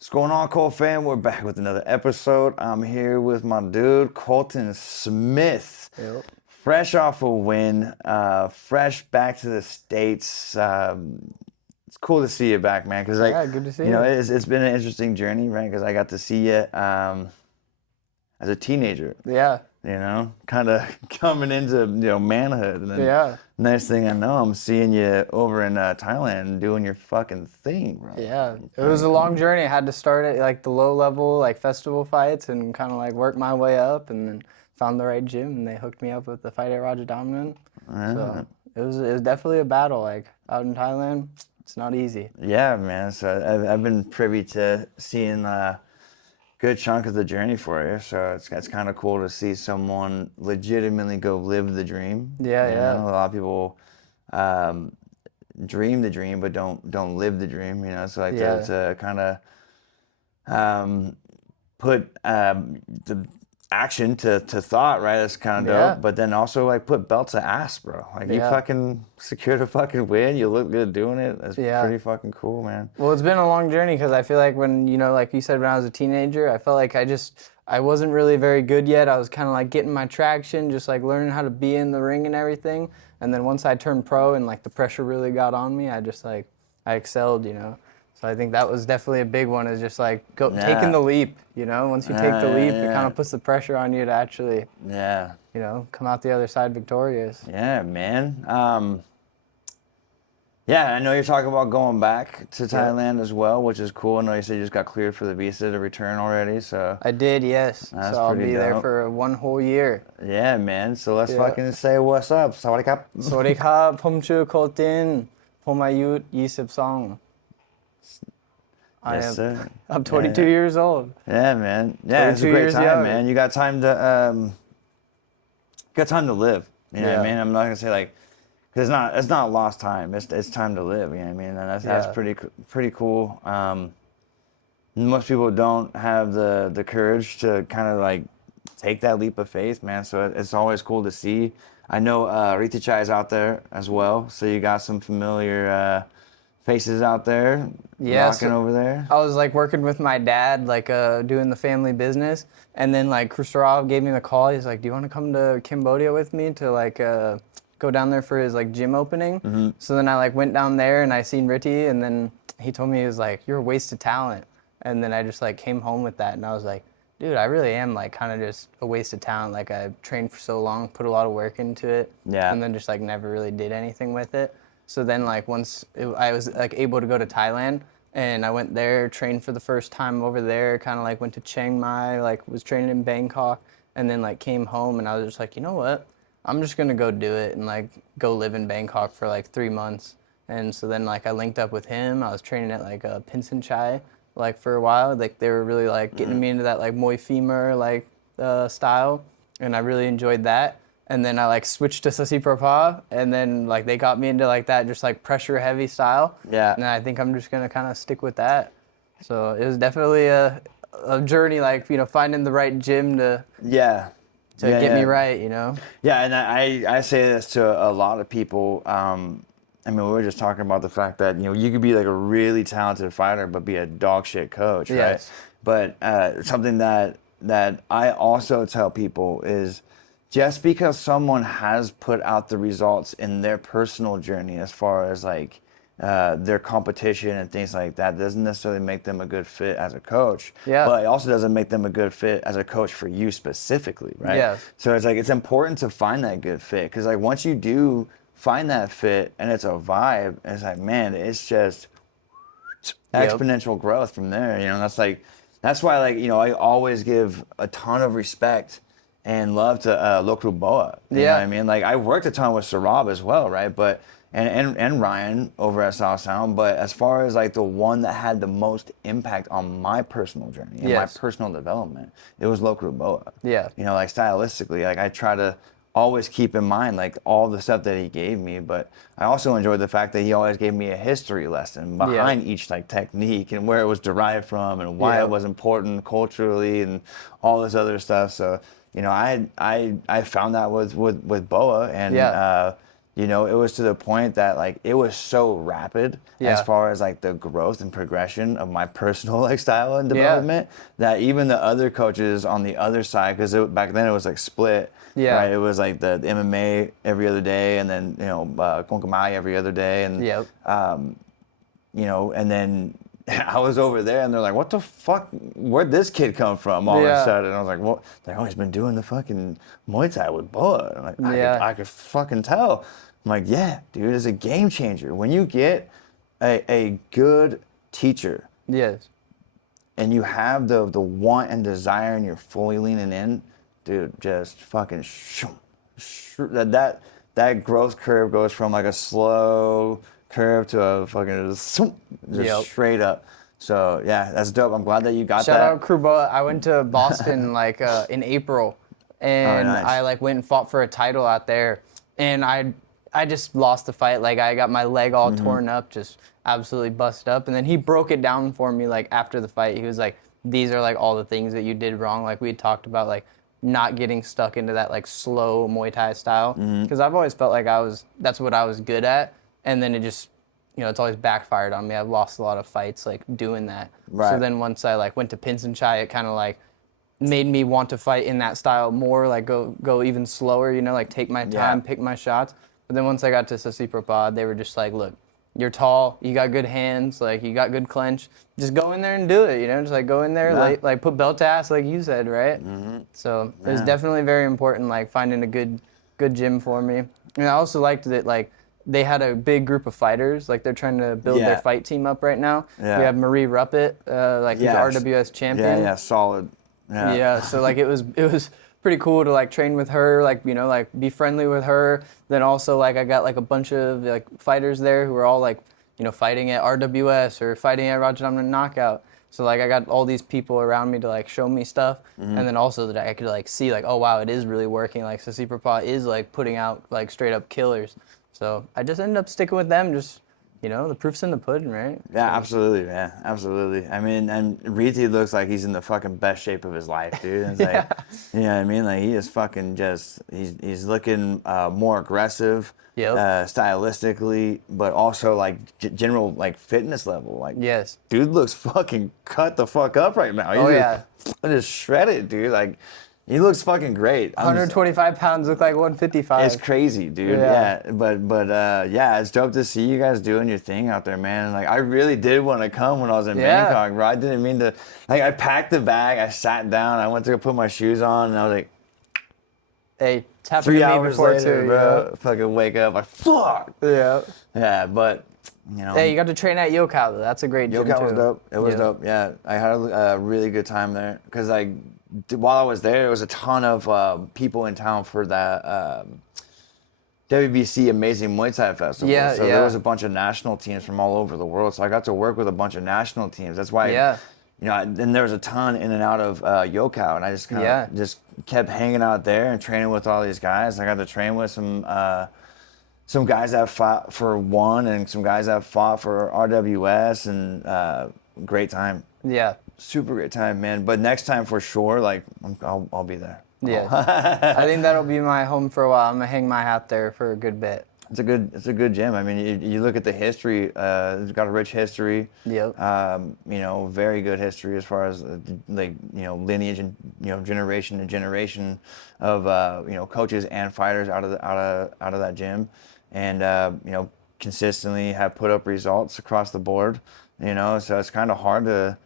What's going on, Cole fam? We're back with another episode. I'm here with my dude, Colton Smith. Yep. Fresh off a win, fresh back to the States. It's cool to see you back, man. Cause Yeah, good to see you. It's been an interesting journey, right? Cause I got to see you as a teenager. Yeah. You know, kind of coming into manhood, and then Yeah. next thing I know, I'm seeing you over in Thailand doing your fucking thing, bro. Yeah. It was a long journey. I had to start at like the low level, like festival fights and kind of like work my way up, and then found the right gym and they hooked me up with the fight at RAJADAMNERN. So it was definitely a battle, like out in Thailand. It's not easy. Yeah, man. So I've been privy to seeing a good chunk of the journey for you. So it's kind of cool to see someone legitimately go live the dream. Yeah, You yeah. know, a lot of people dream the dream, but don't live the dream. You know, so like Yeah. to kind of put the action to thought, right? That's kind of Yeah. dope. But then also like put belt to ass, bro. Like you Yeah. fucking secured a fucking win. You look good doing it. That's Yeah. pretty fucking cool, man. Well, it's been a long journey because I feel like when, like you said, when I was a teenager, I felt like I wasn't really very good yet. I was kind of like getting my traction, just like learning how to be in the ring and everything. And then once I turned pro and like the pressure really got on me, I excelled, So I think that was definitely a big one, is just like taking the leap, Once you take the leap, it kind of puts the pressure on you to actually, come out the other side victorious. Yeah, man. Yeah, I know you're talking about going back to Thailand as well, which is cool. I know you said you just got cleared for the visa to return already, so. I did, yes. That's So I'll pretty be there dope. for 1 whole year. Yeah, man. So let's fucking say what's up. Sawadee-kap. สวัสดีครับ ผมชื่อ Colton ผมอายุ22 Yes, sir. I'm 22 years old. Yeah, man. Yeah, it's a 22 great years time, young. man. You got time to live. You know what I Yeah. mean? I'm not gonna say like, cause it's not lost time. It's time to live. You know what I mean? And that's pretty cool. Most people don't have the courage to kind of like take that leap of faith, man. So it's always cool to see. I know Ritichai is out there as well. So you got some familiar faces out there rocking over there. I was like working with my dad, like doing the family business, and then like Khrushchev gave me the call. He's like, "Do you want to come to Cambodia with me to like go down there for his like gym opening?" Mm-hmm. So then I like went down there and I seen Riti, and then he told me, he was like, "You're a waste of talent," and then I just like came home with that, and I was like, dude, I really am like kind of just a waste of talent. Like I trained for so long, put a lot of work into it, and then just like never really did anything with it. So then like I was like able to go to Thailand, and I went there, trained for the first time over there, kind of like went to Chiang Mai, like was training in Bangkok, and then like came home, and I was just like, you know what? I'm just gonna go do it and like go live in Bangkok for like 3 months. And so then like I linked up with him. I was training at like Pinsan Chai like for a while. Like they were really like getting me into that like Muay femur like style, and I really enjoyed that. And then I like switched to SASIPRAPA, and then like they got me into like that just like pressure heavy style. Yeah. And I think I'm just gonna kind of stick with that. So it was definitely a journey, like finding the right gym to get me right, Yeah, and I say this to a lot of people. I mean, we were just talking about the fact that you could be like a really talented fighter, but be a dog shit coach, right? Yes. But something that I also tell people is, just because someone has put out the results in their personal journey, as far as like their competition and things like that, doesn't necessarily make them a good fit as a coach. Yeah. But it also doesn't make them a good fit as a coach for you specifically, right? Yes. So it's like it's important to find that good fit, because like once you do find that fit and it's a vibe, and it's like, man, it's just exponential growth from there. That's why like I always give a ton of respect and love to Lokru Boa. You know what I mean? Like I worked a ton with Sarab as well, right? But and Ryan over at South Sound. But as far as like the one that had the most impact on my personal journey and my personal development, it was Lokru Boa. Yeah. Like stylistically, like I try to always keep in mind like all the stuff that he gave me, but I also enjoyed the fact that he always gave me a history lesson behind each like technique and where it was derived from and why it was important culturally and all this other stuff. So I found that with Boa, and You know, it was to the point that like it was so rapid as Yeah. far as like the growth and progression of my personal like style and development that even the other coaches on the other side, because back then it was like split. Yeah. Right. It was like the MMA every other day, and then Konkamai every other day, and Yep. you know, and then I was over there, and they're like, "What the fuck? Where'd this kid come from?" All of a sudden, and I was like, "What?" They're always been doing the fucking Muay Thai with Boa. I'm like, I could fucking tell. I'm like, yeah, dude, it's a game changer when you get a good teacher. Yes. And you have the want and desire, and you're fully leaning in, dude. Just fucking that growth curve goes from like a slow curve to a fucking just straight up. So yeah, that's dope. I'm glad that you got that. Shout out Kruba. I went to Boston like in April, and nice. I like went and fought for a title out there, and I just lost the fight. Like I got my leg all torn up, just absolutely busted up. And then he broke it down for me like after the fight. He was like, "These are like all the things that you did wrong." Like we had talked about like not getting stuck into that like slow Muay Thai style, because I've always felt like that's what I was good at, and then it just, you know, it's always backfired on me. I've lost a lot of fights like doing that. Right. So then once I like went to Pinsanchai, it kind of like made me want to fight in that style more, like go even slower, you know, like take my time, pick my shots. But then once I got to SASIPRAPA, they were just like, look, you're tall, you got good hands, like you got good clench. Just go in there and do it, you know, just like go in there, like put belt to ass, like you said, right? So it was definitely very important, like finding a good gym for me. And I also liked that like they had a big group of fighters, like they're trying to build their fight team up right now. Yeah. We have Marie Ruppet, like who's the RWS champion. Yeah, solid. Yeah, so like it was pretty cool to like train with her, like, you know, like be friendly with her. Then also like I got like a bunch of like fighters there who were all like, you know, fighting at RWS or fighting at RAJADAMNERN Knockout. So like I got all these people around me to like show me stuff, and then also that I could like see like, oh wow, it is really working. Like SASIPRAPA is like putting out like straight up killers. So I just ended up sticking with them. Just, you know, the proof's in the pudding, right? Yeah, So. absolutely, man. Absolutely. I mean, and Riti looks like he's in the fucking best shape of his life, dude. It's like, you know what I mean? Like, he is fucking just, he's looking more aggressive, stylistically, but also, like, general, like, fitness level. Like, Yes. dude looks fucking cut the fuck up right now. He's just shredded, dude. Like, he looks fucking great. 125 pounds look like 155. It's crazy, dude. Yeah. But yeah, it's dope to see you guys doing your thing out there, man. Like, I really did want to come when I was in Bangkok, bro. I didn't mean to. Like, I packed the bag, I sat down, I went to go put my shoes on, and I was like, hey, tap 3 into me hours before later, too, bro. Fucking wake up, like, fuck. Yeah. Yeah, but you know. Hey, you got to train at Yokow though. That's a great gym too. Yokow was dope. It was dope. Yeah, I had a really good time there because like while I was there was a ton of people in town for that WBC Amazing Muay Thai Festival. Yeah, so there was a bunch of national teams from all over the world. So I got to work with a bunch of national teams. That's why. You know, and there was a ton in and out of Yokow, and I just kind of just kept hanging out there and training with all these guys. I got to train with some guys that fought for one and some guys that fought for RWS, and great time. Yeah. Super great time, man. But next time for sure, like I'll be there. Yeah. I think that'll be my home for a while. I'm gonna hang my hat there for a good bit. It's a good gym. I mean, you look at the history. It's got a rich history. Yep. You know, very good history as far as like, you know, lineage and, you know, generation to generation of you know, coaches and fighters out of that gym, and you know, consistently have put up results across the board. You know, so it's kind of hard to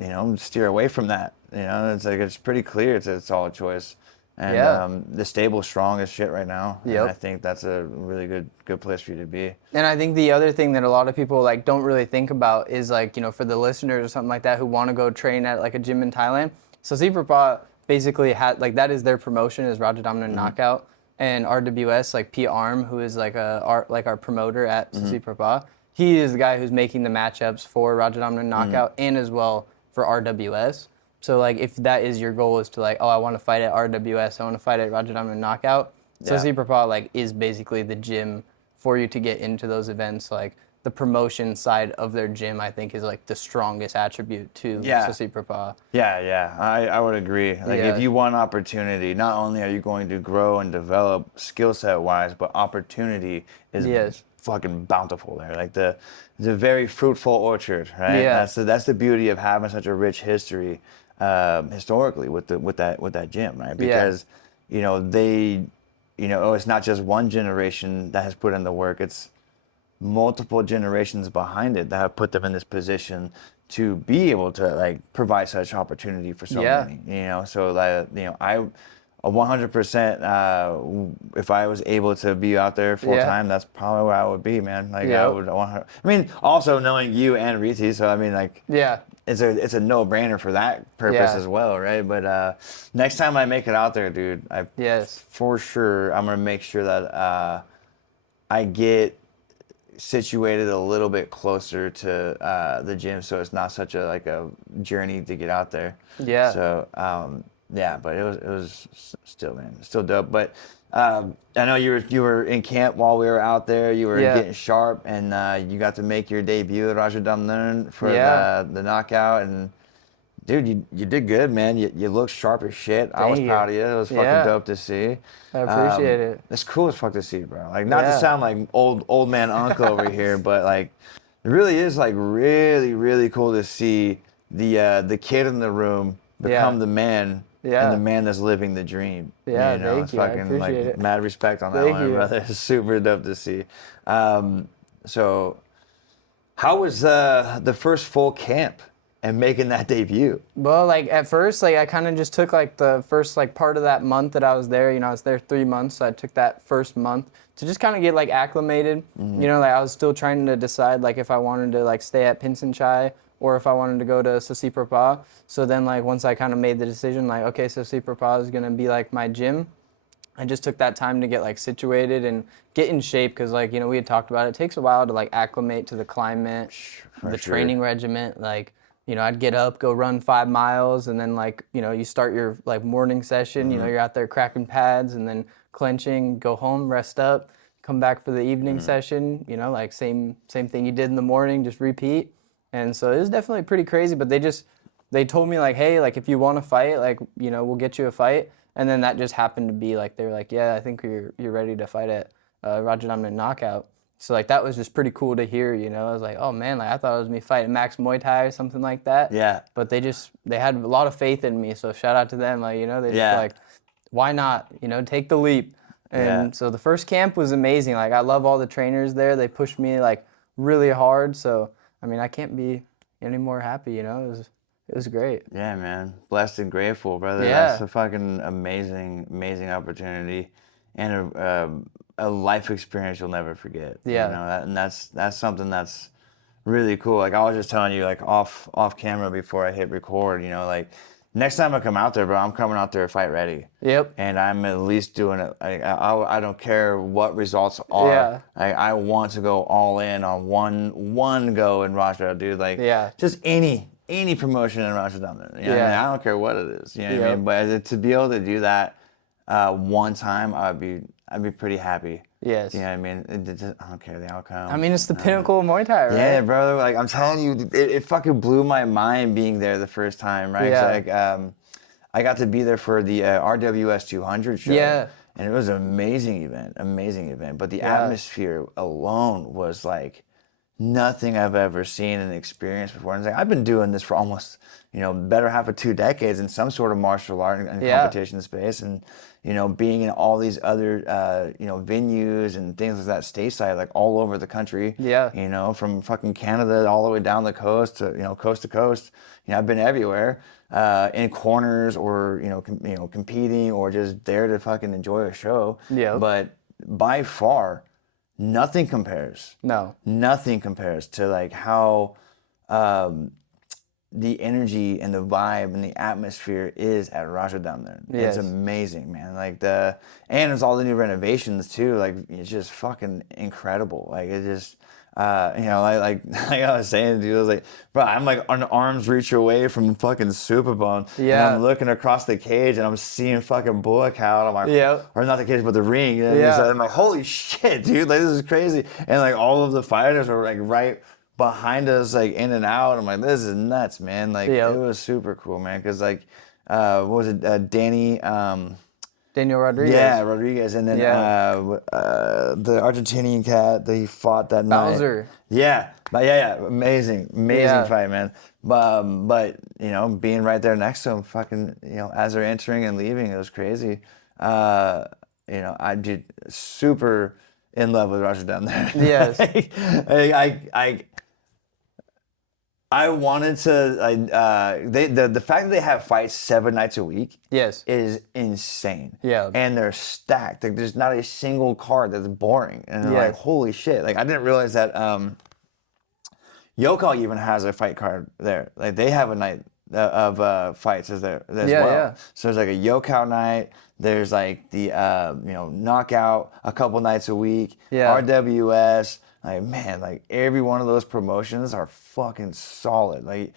you know, steer away from that. You know, it's like it's pretty clear it's a solid choice. And the stable's strong as shit right now. Yep. And I think that's a really good place for you to be. And I think the other thing that a lot of people like don't really think about is like, you know, for the listeners or something like that who want to go train at like a gym in Thailand. So SASIPRAPA basically had like that is their promotion is RAJADAMNERN Knockout, and RWS like P Arm, who is like our promoter at SASIPRAPA. He is the guy who's making the matchups for RAJADAMNERN Knockout and as well for RWS. So like if that is your goal is to like, oh, I want to fight at RWS, I want to fight at RAJADAMNERN Knockout. So SASIPRAPA like is basically the gym for you to get into those events. Like the promotion side of their gym, I think, is like the strongest attribute to Yeah. SASIPRAPA. Yeah, I would agree. Like Yeah. if you want opportunity, not only are you going to grow and develop skill set wise, but opportunity is Yes. fucking bountiful there. Like it's a very fruitful orchard, right? Yeah. That's the beauty of having such a rich history historically with that gym, right? Because you know it's not just one generation that has put in the work. It's multiple generations behind it that have put them in this position to be able to like provide such opportunity for so many, so like I 100% if I was able to be out there full time, that's probably where I would be, man. Like I would 100. I mean, also knowing you and Riti, so I mean, like it's a no-brainer for that purpose as well, right? But next time I make it out there, dude, for sure I'm gonna make sure that I get situated a little bit closer to the gym, so it's not such a journey to get out there. So but it was still, man, still dope. But I know you were in camp while we were out there. You were getting sharp, and you got to make your debut at RAJADAMNERN for the knockout. And dude, you did good, man. You look sharp as shit. I was proud of you. It was fucking dope to see. I appreciate it. It's cool as fuck to see, bro. Like, not to sound like old man uncle over here, but like, it really is like really, really cool to see the kid in the room become the man. And the man that's living the dream. Yeah, it's fucking, I appreciate it. Mad respect on that one, brother. It's super dope to see. So, how was the first full camp and making that debut? Well, like at first, like I kind of just took like the first like part of that month that I was there. I was there 3 months, so I took that first month to just kind of get like acclimated. Like I was still trying to decide like if I wanted to like stay at Pinsanchai or if I wanted to go to SASIPRAPA. So then like once I kind of made the decision, like, okay, SASIPRAPA is gonna be like my gym, I just took that time to get like situated and get in shape, because like, we had talked about it. It takes a while to like acclimate to the climate, training regimen. Like, I'd get up, go run 5 miles, and then like, you start your like morning session, you're out there cracking pads and then clenching, go home, rest up, come back for the evening session, like same thing you did in the morning, just repeat. And so it was definitely pretty crazy, but they told me like, hey, like if you want to fight, like, we'll get you a fight. And then that just happened to be like, they were like, yeah, I think you're ready to fight at RAJADAMNERN Knockout. So like that was just pretty cool to hear, I was like, oh man, like I thought it was me fighting Max Muay Thai or something like that. Yeah. But they had a lot of faith in me, so shout out to them. Like, they just like, why not? Take the leap. And so the first camp was amazing. Like I love all the trainers there. They pushed me like really hard. So I mean, I can't be any more happy, It was great. Yeah, man. Blessed and grateful, brother. Yeah. That's a fucking amazing opportunity, and a life experience you'll never forget. Yeah. And that's something that's really cool. Like I was just telling you, like off camera before I hit record, like next time I come out there, bro, I'm coming out there fight ready. Yep. And I'm at least doing it. I don't care what results are. Yeah. I want to go all in on one go in Raja, dude. Like just any promotion in RAJADAMNERN. You know what I mean? I don't care what it is. You know what I mean? But to be able to do that one time, I'd be pretty happy. Yes. You know what I mean? I don't care the outcome. I mean, it's the pinnacle of Muay Thai, right? Yeah, brother. Like I'm telling you, it fucking blew my mind being there the first time, right? Yeah. Like, I got to be there for the RWS 200 show. Yeah. And it was an amazing event. But the atmosphere alone was like nothing I've ever seen and experienced before. And it's like, I've been doing this for almost, better half of 2 decades in some sort of martial art and competition space. And, being in all these other, venues and things like that stateside, like all over the country. Yeah. From fucking Canada all the way down the coast to, coast to coast. I've been everywhere, in corners or, competing or just there to fucking enjoy a show. Yeah. But by far, nothing compares. No. Nothing compares to like how the energy and the vibe and the atmosphere is at RAJADAMNERN. Yes. It's amazing, man. Like and it's all the new renovations too. Like it's just fucking incredible. Like it just You know, like I was saying, dude, I was like, bro, I'm like an arm's reach away from fucking Superbone. And Yeah. I'm looking across the cage and I'm seeing fucking Bullock out. I'm like, Yeah. or not the cage, but the ring. And Yeah. I'm like, holy shit, dude, like this is crazy. And like all of the fighters were like right behind us, like in and out. I'm like, this is nuts, man. Like Yeah. it was super cool, man. Cause like, what was it? Danny, Daniel Rodriguez. yeah, Rodriguez, and then the Argentinian cat that he fought that Bowser. night. Yeah, but yeah, amazing Yeah. fight, man. But you know, being right there next to him, fucking, you know, as they're entering and leaving, it was crazy. You know, I did super in love with RAJADAMNERN. Yes. I wanted to. The fact that they have fights 7 nights a week. Yes. Is insane. Yeah. And they're stacked. Like there's not a single card that's boring. And I'm Yeah. like, holy shit! Like I didn't realize that. Yoka even has a fight card there. Like they have a night of fights as well. Yeah. So there's like a Yoka night. There's like the you know, knockout a couple nights a week. Yeah. RWS. Like, man, like every one of those promotions are fucking solid. Like,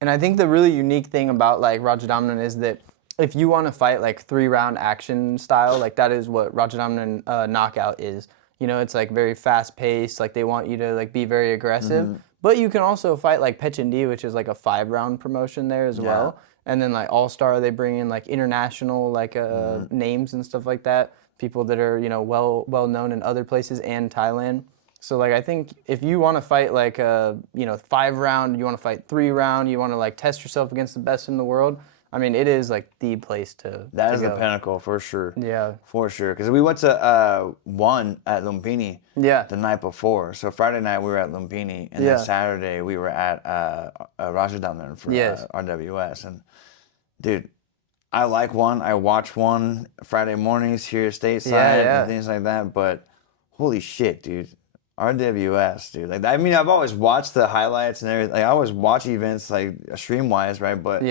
and I think the really unique thing about like RAJADAMNERN is that if you want to fight like 3-round action style, like that is what RAJADAMNERN knockout is. You know, it's like very fast paced. Like they want you to like be very aggressive, but you can also fight like Pechindi, which is like a 5-round promotion there as well. And then like All Star, they bring in like international like names and stuff like that. People that are, you know, well known in other places and Thailand. So like I think if you want to fight like a, you know, 5-round, you want to fight 3-round, you want to like test yourself against the best in the world, I mean, it is like the place to that is go. the pinnacle for sure. Yeah. For sure. Because we went to one at Lumpini Yeah. the night before. So Friday night we were at Lumpini, and then Saturday we were at RAJADAMNERN for RWS. And dude, I like one. I watch one Friday mornings here stateside and things like that. But holy shit, dude. RWS, dude. Like, I mean, I've always watched the highlights and everything. Like, I always watch events like stream wise, right? But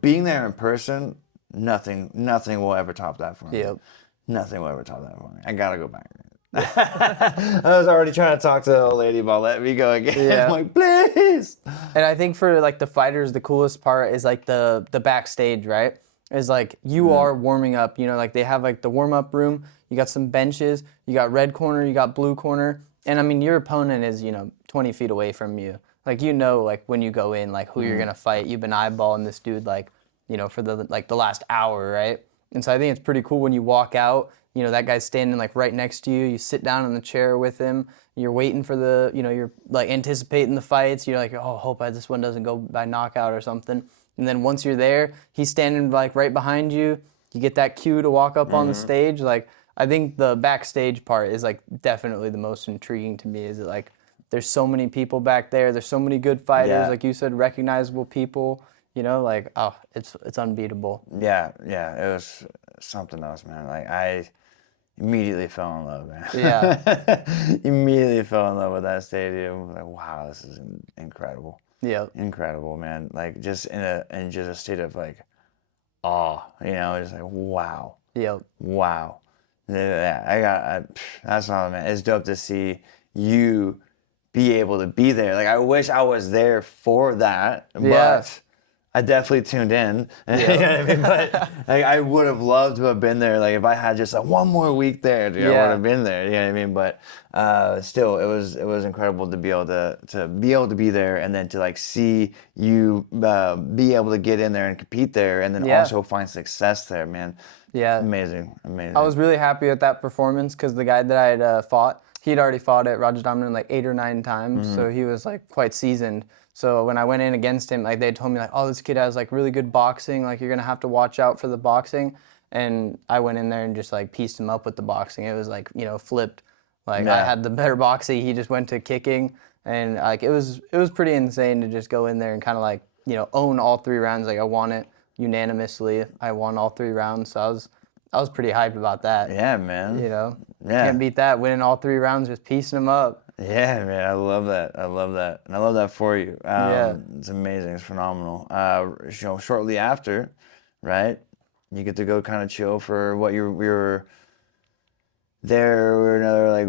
being there in person, nothing will ever top that for me. Yep. Nothing will ever top that for me. I gotta go back. I was already trying to talk to the old lady about letting me go again. Yeah. I'm like, please. And I think for like the fighters, the coolest part is like the backstage, right? Is like you are warming up. You know, like they have like the warm up room. You got some benches. You got red corner. You got blue corner. And I mean, your opponent is, you know, 20 feet away from you. Like, you know, like when you go in, like who you're gonna fight. You've been eyeballing this dude, like, you know, for the last hour, right? And so I think it's pretty cool when you walk out. You know, that guy's standing like right next to you. You sit down in the chair with him. You're waiting for the, you know, you're like anticipating the fights. You're like, oh, hope this one doesn't go by knockout or something. And then once you're there, he's standing like right behind you. You get that cue to walk up on the stage. Like, I think the backstage part is like definitely the most intriguing to me. Is that like there's so many people back there. There's so many good fighters, like you said, recognizable people. You know, like it's unbeatable. Yeah, it was something else, man. Like I immediately fell in love, man. Yeah. Immediately fell in love with that stadium. Like, wow, this is incredible. Yeah. Incredible, man. Like just in a state of like awe, you know, just like wow. Yep. Wow. Yeah, that's all, man. It's dope to see you be able to be there. Like, I wish I was there for that, but I definitely tuned in. You know what I mean? But like, I would have loved to have been there. Like, if I had just like one more week there, dude, I would have been there. You know what I mean? But still, it was incredible to be able to be there, and then to like see you be able to get in there and compete there, and then also find success there, man. Yeah. Amazing. I was really happy with that performance because the guy that I had fought, he'd already fought at RAJADAMNERN like 8 or 9 times, so he was like quite seasoned. So when I went in against him, like they told me like, oh, this kid has like really good boxing, like you're gonna have to watch out for the boxing. And I went in there and just like pieced him up with the boxing. It was like, you know, flipped. Like I had the better boxing, he just went to kicking, and like it was pretty insane to just go in there and kind of like, you know, own all 3 rounds. Like I won it unanimously. I won all 3 rounds, so I was pretty hyped about that. Yeah, man. You know, can't beat that. Winning all 3 rounds, just piecing them up. Yeah, man, I love that. And I love that for you. It's amazing. It's phenomenal. You know, shortly after, right, you get to go kind of chill for what we were there another like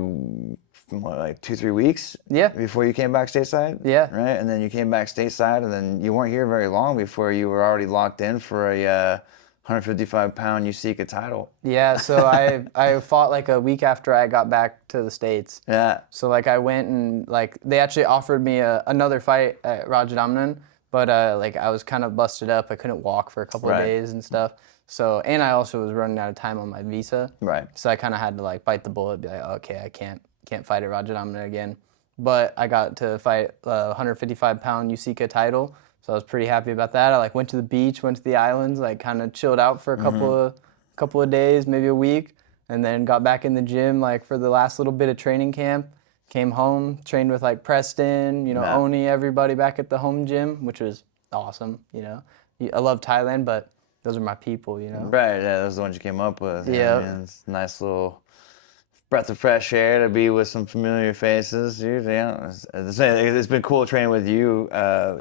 what, like 2-3 weeks. Yeah. Before you came back stateside. Yeah. Right, and then you came back stateside, and then you weren't here very long before you were already locked in for a 155-pound USEACA title. Yeah, so I fought like a week after I got back to the States. Yeah. So like I went and like they actually offered me another fight at RAJADAMNERN, but like I was kind of busted up. I couldn't walk for a couple of days and stuff. So, and I also was running out of time on my visa. Right. So I kind of had to like bite the bullet, be like, okay, I can't fight at RAJADAMNERN again. But I got to fight a 155-pound USEACA title. So I was pretty happy about that. I like went to the beach, went to the islands, like kind of chilled out for a couple of days, maybe a week, and then got back in the gym like for the last little bit of training camp. Came home, trained with like Preston, you know, Oni, everybody back at the home gym, which was awesome. You know, I love Thailand, but those are my people, you know. Right. Yeah, those are the ones you came up with. Yeah. I mean, it's a nice little breath of fresh air to be with some familiar faces, dude. Yeah, it's been cool training with you.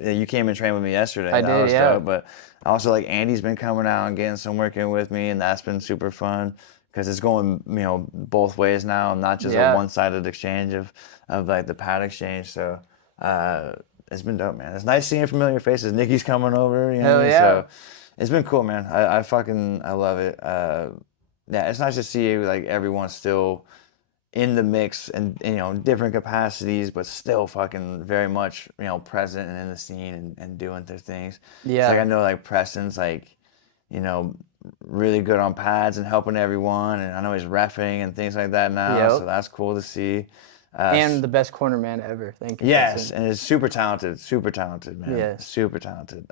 You came and trained with me yesterday. I did, yeah. Dope. But also, like, Andy's been coming out and getting some work in with me, and that's been super fun because it's going, you know, both ways now, not just a one-sided exchange of like the pad exchange. So it's been dope, man. It's nice seeing familiar faces. Nikki's coming over, you know. Hell yeah. So it's been cool, man. I love it. Yeah, it's nice to see like everyone's still in the mix and, you know, different capacities, but still fucking very much, you know, present and in the scene and doing their things. Yeah. It's like I know like Preston's like, you know, really good on pads and helping everyone, and I know he's reffing and things like that now. So that's cool to see. And the best corner man ever. Thank you. Yes, Preston. and is super talented, man. Yeah. Super talented.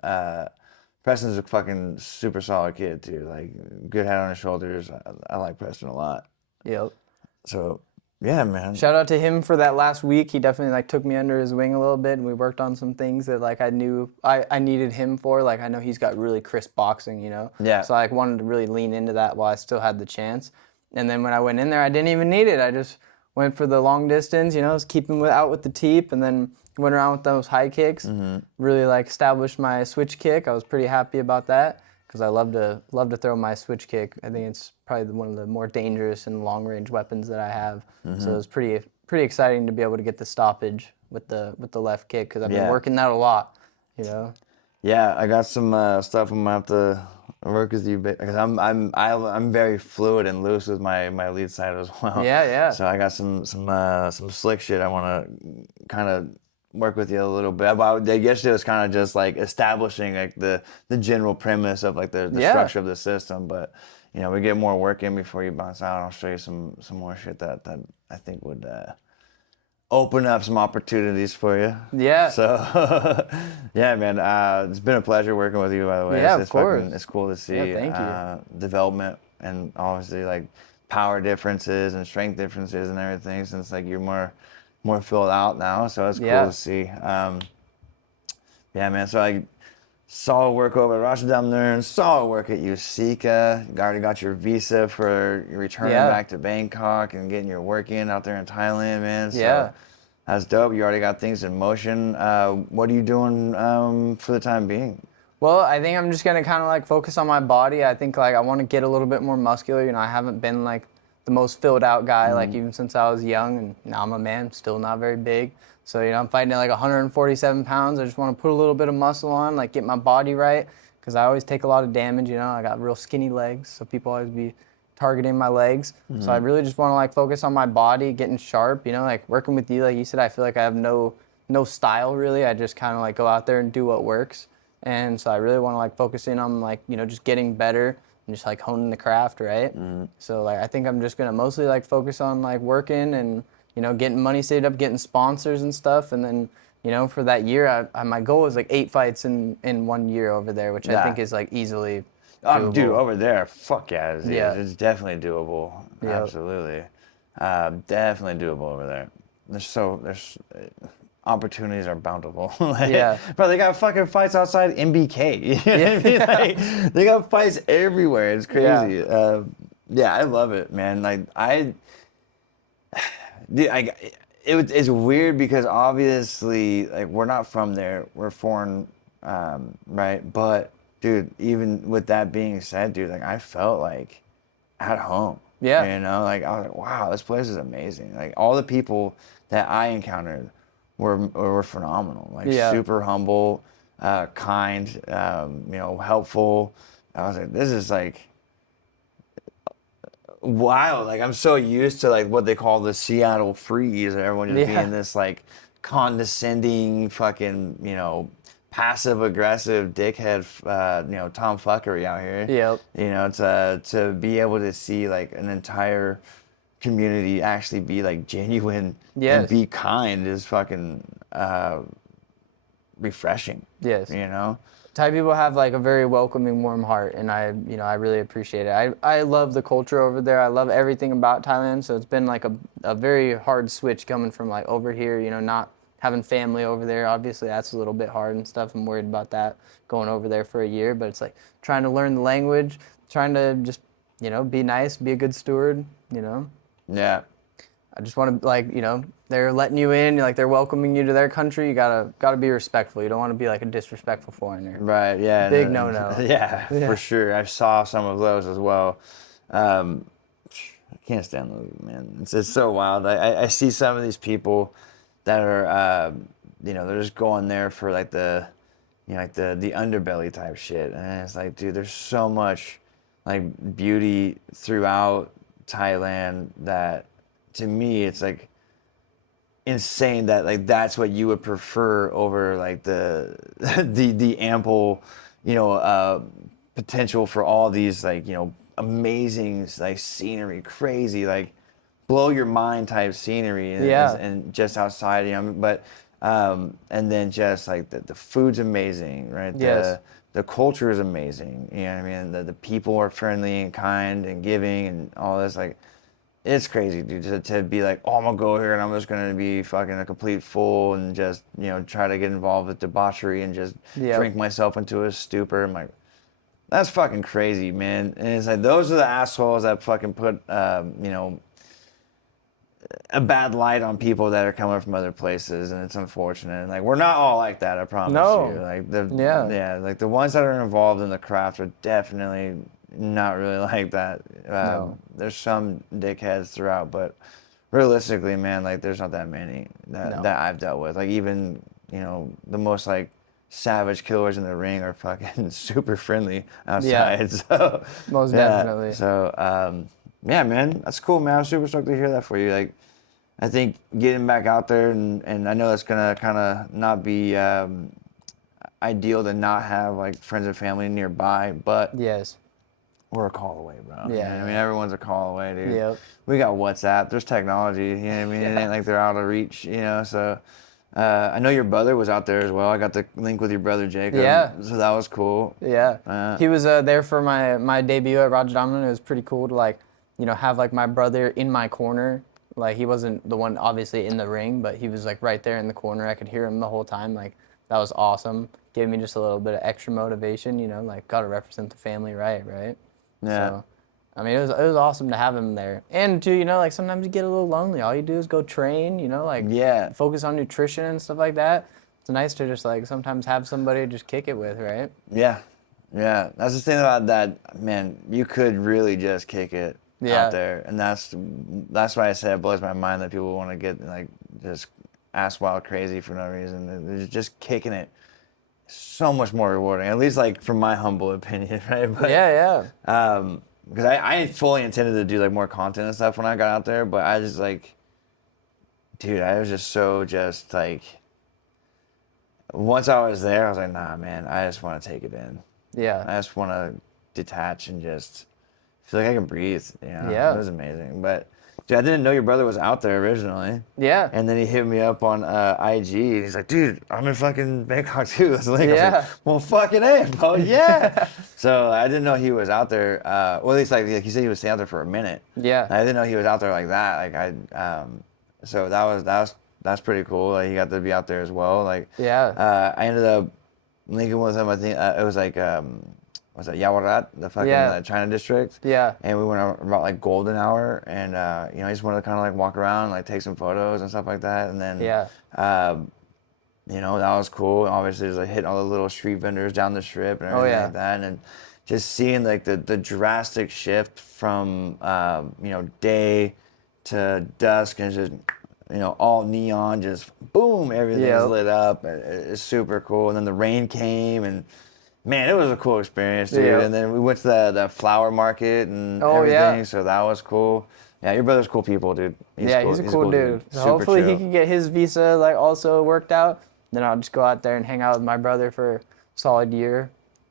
Preston's a fucking super solid kid too. Like good head on his shoulders. I like Preston a lot. Yep. So yeah, man. Shout out to him for that last week. He definitely like took me under his wing a little bit, and we worked on some things that like I knew I needed him for. Like I know he's got really crisp boxing, you know. Yeah. So I like wanted to really lean into that while I still had the chance. And then when I went in there, I didn't even need it. I just went for the long distance, you know, was keeping out with the teep, and then went around with those high kicks. Really like established my switch kick. I was pretty happy about that because I love to throw my switch kick. I think it's probably one of the more dangerous and long range weapons that I have. So it was pretty exciting to be able to get the stoppage with the left kick because I've been working that a lot, you know. Yeah, I got some stuff I'm gonna have to work with you because I'm very fluid and loose with my lead side as well. Yeah. So I got some slick shit I want to kind of work with you a little bit about. Yesterday was kind of just like establishing like the general premise of like the structure of the system, but you know, we get more work in before you bounce out. I'll show you some more shit that I think would open up some opportunities for you. Yeah. So yeah, man, it's been a pleasure working with you, by the way. Yeah, It's of course. It's cool to see Thank you. development and obviously like power differences and strength differences and everything, since like you're more filled out now. So it's cool to see. Yeah, man. So I solid work over at RAJADAMNERN, solid work at USEACA. You already got your visa for your returning back to Bangkok and getting your work in out there in Thailand, man. So that's dope. You already got things in motion. What are you doing for the time being? Well, I think I'm just gonna kind of like focus on my body. I think like I want to get a little bit more muscular. You know, I haven't been like the most filled out guy like even since I was young, and now I'm a man, still not very big. So, you know, I'm fighting at like 147 pounds. I just want to put a little bit of muscle on, like get my body right, because I always take a lot of damage, you know. I got real skinny legs, so people always be targeting my legs. So I really just want to like focus on my body, getting sharp, you know, like working with you, like you said, I feel like I have no style really. I just kind of like go out there and do what works. And so I really want to like focus in on like, you know, just getting better and just like honing the craft, right? So like I think I'm just going to mostly like focus on like working and, you know, getting money saved up, getting sponsors and stuff. And then, you know, for that year, my goal is like 8 fights in 1 year over there, which I think is like easily doable. Dude, over there, fuck yeah. It's definitely doable. Yep. Absolutely. Definitely doable over there. There's opportunities are bountiful. Bro, they got fucking fights outside MBK. You know what I mean? Like, they got fights everywhere. It's crazy. Yeah, I love it, man. Like it's weird because obviously like we're not from there, we're foreign, right? But dude, even with that being said, dude, like I felt like at home. Yeah. You know, like I was like, wow, this place is amazing. Like all the people that I encountered were phenomenal. Like Yeah. super humble, kind, you know, helpful. I was like, this is like wild. Like I'm so used to like what they call the Seattle freeze, and everyone just Yeah. being this like condescending, fucking, you know, passive aggressive dickhead, you know, tomfuckery out here. Yep. You know, to be able to see like an entire community actually be like genuine and Yes. be kind is fucking refreshing. Yes. You know. Thai people have like a very welcoming, warm heart, and I really appreciate it. I love the culture over there. I love everything about Thailand. So it's been like a very hard switch coming from like over here, not having family over there. Obviously, that's a little bit hard and stuff. I'm worried about that going over there for a year, but it's like trying to learn the language, trying to just, be nice, be a good steward. Yeah. I just want to they're letting you in, like they're welcoming you to their country. You gotta be respectful. You don't want to be like a disrespectful foreigner. Right. Yeah. Big no-no. Yeah, Yeah. for sure. I saw some of those as well. I can't stand those, man. It's so wild. I see some of these people that are, they're just going there for like the, like the underbelly type shit, and it's like, dude, there's so much like beauty throughout Thailand that, to me, it's like insane that like that's what you would prefer over like the the ample potential for all these like amazing like scenery, crazy like blow your mind type scenery, and, Yeah. and just outside, but and then just like the food's amazing, right? Yes. The culture is amazing, you know what I mean? The people are friendly and kind and giving and all this, like it's crazy, dude, to be like, oh, I'm gonna go here and I'm just gonna be fucking a complete fool and just, try to get involved with debauchery and just Yep. drink myself into a stupor. I'm like, that's fucking crazy, man. And it's like, those are the assholes that fucking put, a bad light on people that are coming from other places, and it's unfortunate. And like, we're not all like that, I promise No. you. Like Yeah. like the ones that are involved in the craft are definitely not really like that. No. There's some dickheads throughout, but realistically, man, like there's not that many No. that I've dealt with. Like even the most like savage killers in the ring are fucking super friendly outside. Yeah. So Most yeah. definitely. So yeah, man, that's cool, man. I'm super stoked to hear that for you. Like, I think getting back out there, and I know that's gonna kind of not be ideal to not have like friends and family nearby, but Yes. we're a call away, bro. Yeah. I mean, everyone's a call away, dude. Yep. We got WhatsApp. There's technology. You know what I mean? It ain't like they're out of reach. So. I know your brother was out there as well. I got the link with your brother Jacob. Yeah. So that was cool. Yeah. He was there for my debut at RAJADAMNERN. It was pretty cool to like, have like my brother in my corner. Like he wasn't the one obviously in the ring, but he was like right there in the corner. I could hear him the whole time. Like that was awesome. Gave me just a little bit of extra motivation, like gotta represent the family right? Yeah. So, I mean, it was awesome to have him there. And too, like sometimes you get a little lonely. All you do is go train, like Yeah. focus on nutrition and stuff like that. It's nice to just like sometimes have somebody to just kick it with, right? Yeah. Yeah. That's the thing about that, man. You could really just kick it Yeah. out there. And that's why I say it blows my mind that people want to get like just ass wild crazy for no reason. They're just kicking it. So much more rewarding, at least like from my humble opinion, right? But, Yeah. because I fully intended to do like more content and stuff when I got out there, but I just like, dude, I was just like, once I was there, I was like, nah, man, I just want to take it in. Yeah. I just want to detach and just feel like I can breathe. Yeah. It was amazing. But dude, I didn't know your brother was out there originally. Yeah. And then he hit me up on IG, and he's like, dude, I'm in fucking Bangkok too. Let's link. I was Yeah. like, well, fucking A, bro, yeah. So I didn't know he was out there. Well, at least like he said he was staying out there for a minute. Yeah. I didn't know he was out there like that. Like so that's pretty cool. Like he got to be out there as well. Like Yeah. I ended up linking with him. I think it was like was that Yawarat, the fucking China district? Yeah. And we went out about like golden hour, and he just wanted to kind of like walk around, like take some photos and stuff like that. And then that was cool. Obviously, just like hitting all the little street vendors down the strip and everything like that. And just seeing like the drastic shift from you know, day to dusk, and just, you know, all neon, just boom, everything's lit up. It's super cool. And then the rain came, and man, it was a cool experience, dude. Yep. And then we went to the flower market and everything, so that was cool. Yeah, your brother's cool people, dude. He's a cool dude. So Super hopefully chill. he can get his visa like also worked out. Then I'll just go out there and hang out with my brother for a solid year,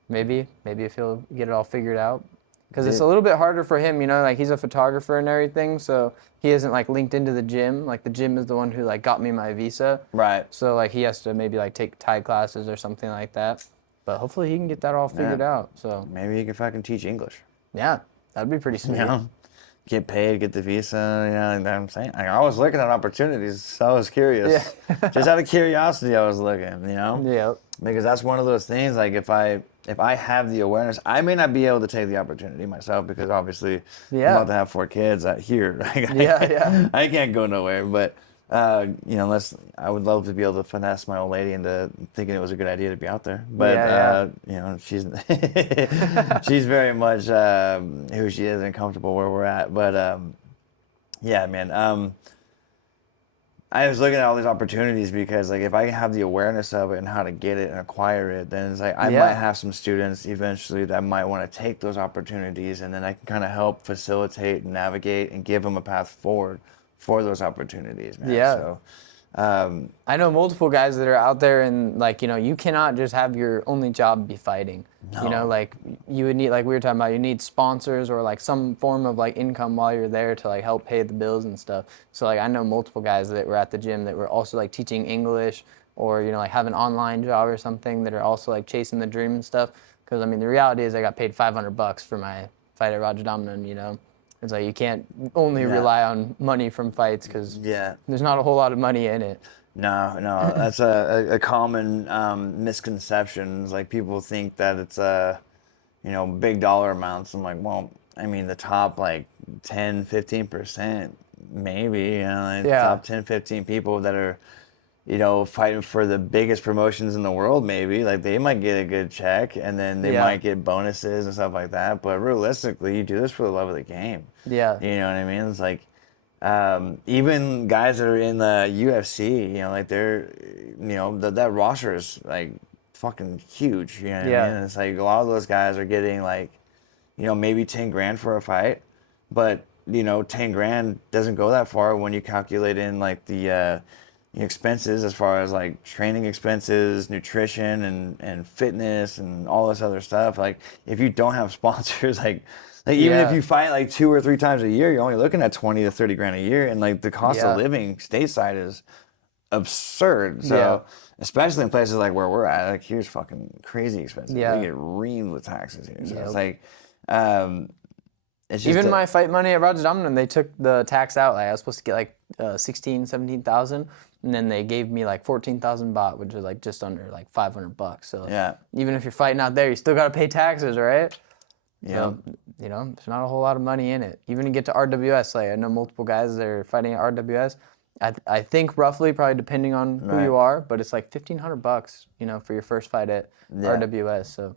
maybe if he'll get it all figured out. Because it's a little bit harder for him, you know, like he's a photographer and everything, so he isn't like linked into the gym. Like the gym is the one who like got me my visa. Right. So like he has to maybe like take Thai classes or something like that. But hopefully he can get that all figured out. So maybe you can fucking teach English. yeah, that'd be pretty sweet. You know? Get paid, get the visa, you know what I'm saying? Like, I was looking at opportunities, so I was curious. Yeah. Just out of curiosity, I was looking, you know? Yeah. Because that's one of those things, like if I have the awareness, I may not be able to take the opportunity myself, because obviously I'm about to have 4 kids out here. Like, I can't go nowhere, but you know, I would love to be able to finesse my old lady into thinking it was a good idea to be out there. But you know, she's she's very much who she is and comfortable where we're at. But yeah, man. I was looking at all these opportunities because, like, if I have the awareness of it and how to get it and acquire it, then it's like I might have some students eventually that might want to take those opportunities, and then I can kind of help facilitate and navigate and give them a path forward for those opportunities, man. Yeah. So, I know multiple guys that are out there, and like, you know, you cannot just have your only job be fighting. No. You know, like you would need, like we were talking about, you need sponsors or like some form of like income while you're there to like help pay the bills and stuff. So like I know multiple guys that were at the gym that were also like teaching English, or, you know, like have an online job or something, that are also like chasing the dream and stuff. Because I mean, the reality is I got paid $500 for my fight at RAJADAMNERN, you know. It's like you can't only rely on money from fights, because there's not a whole lot of money in it. No, that's a common misconception. It's like people think that it's you know, big dollar amounts. I'm like, well, I mean, the top like 10, 15%, maybe, you know, like the top 10, 15 people that are, you know, fighting for the biggest promotions in the world, maybe, like they might get a good check, and then they might get bonuses and stuff like that. But realistically, you do this for the love of the game. Yeah. You know what I mean? It's like, even guys that are in the UFC, you know, like they're, you know, that roster is like fucking huge. You know what I mean? And it's like a lot of those guys are getting like, you know, maybe 10 grand for a fight, but, you know, 10 grand doesn't go that far when you calculate in like the expenses, as far as like training expenses, nutrition and fitness and all this other stuff. Like if you don't have sponsors, like even if you fight like 2 or 3 times a year, you're only looking at 20 to 30 grand a year, and like the cost of living stateside is absurd. So especially in places like where we're at, like here's fucking crazy expensive. Yeah. We get reamed with taxes here. So it's like it's just even my fight money at RAJADAMNERN, they took the tax out. Like I was supposed to get like 16, 17,000, and then they gave me like 14,000 baht, which is like just under like $500. So even if you're fighting out there, you still gotta pay taxes, right? Yeah. So, you know, there's not a whole lot of money in it. Even to get to RWS, like I know multiple guys that are fighting at RWS. I think roughly, probably depending on who you are, but it's like $1,500, you know, for your first fight at RWS. So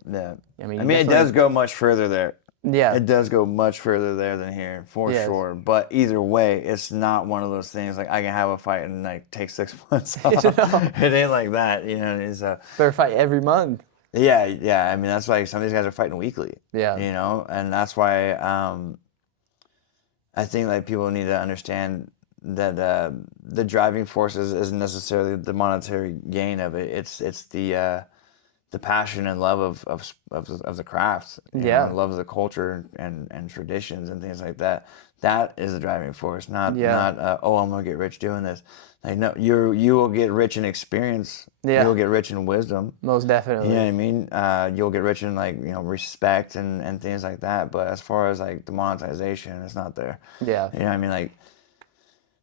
I mean, it does go much further there. Yeah. It does go much further there than here, for sure. But either way, it's not one of those things like I can have a fight and like take 6 months off. It ain't like that, you know. It's better fight every month. Yeah. I mean, that's why some of these guys are fighting weekly. Yeah. You know, and that's why I think like people need to understand that the driving force isn't necessarily the monetary gain of it. It's the passion and love of the craft. You know, love of the culture and traditions and things like that. That is the driving force, not oh, I'm gonna get rich doing this. Like, no, you will get rich in experience. Yeah. You'll get rich in wisdom. Most definitely. You know what I mean? You'll get rich in like, you know, respect and things like that. But as far as like the monetization, it's not there. Yeah. You know what I mean? Like,